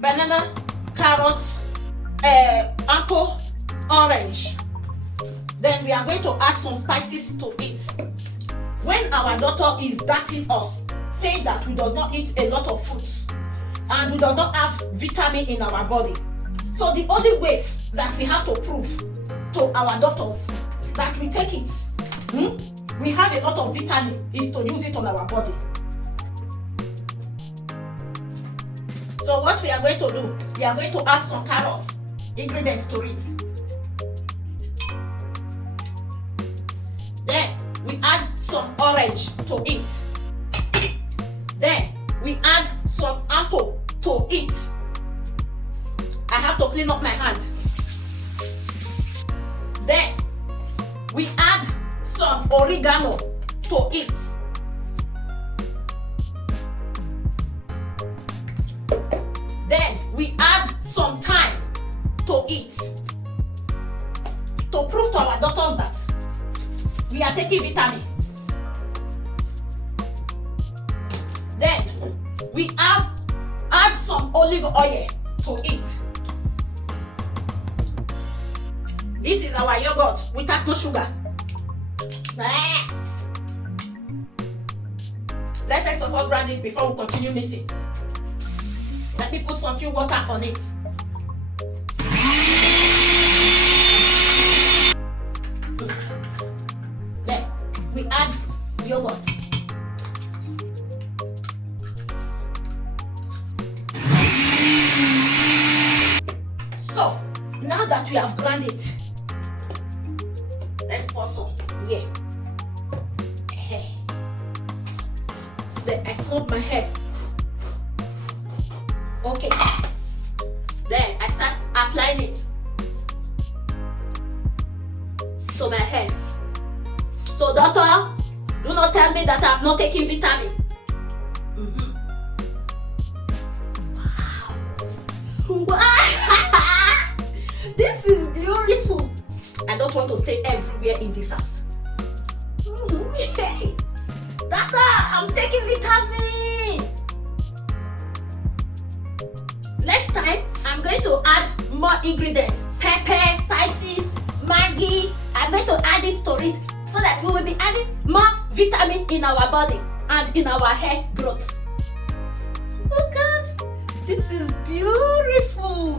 banana, carrots, apple, orange. Then we are going to add some spices to it. When our doctor is doubting us, saying that we does not eat a lot of fruits and we does not have vitamin in our body, so the only way that we have to prove to our doctors that we take it, we have a lot of vitamin, is to use it on our body. So what we are going to do, we are going to add some carrots, ingredients to it. Then we add some orange to it. Then we add some apple to it. I have to clean up my hand. Then we add some oregano to it. Then we add some thyme to it, to prove to our doctors that we are taking vitamin. Then we add some olive oil to it. This is our yogurt without no sugar. Let's first of all grind it before we continue mixing. Let me put some few water on it. Then we add yogurt. So now that we have ground it, let's pour some here. Then I hold my head. Okay. Then I start applying it to my hair. So doctor, do not tell me that I'm not taking vitamin. Wow. This is beautiful. I don't want to stay everywhere in this house. Hey, doctor, I'm taking vitamin. Next time, I'm going to add more ingredients. Pepper, spices, Maggi. I'm going to add it to it so that we will be adding more vitamin in our body and in our hair growth. Look at, this is beautiful.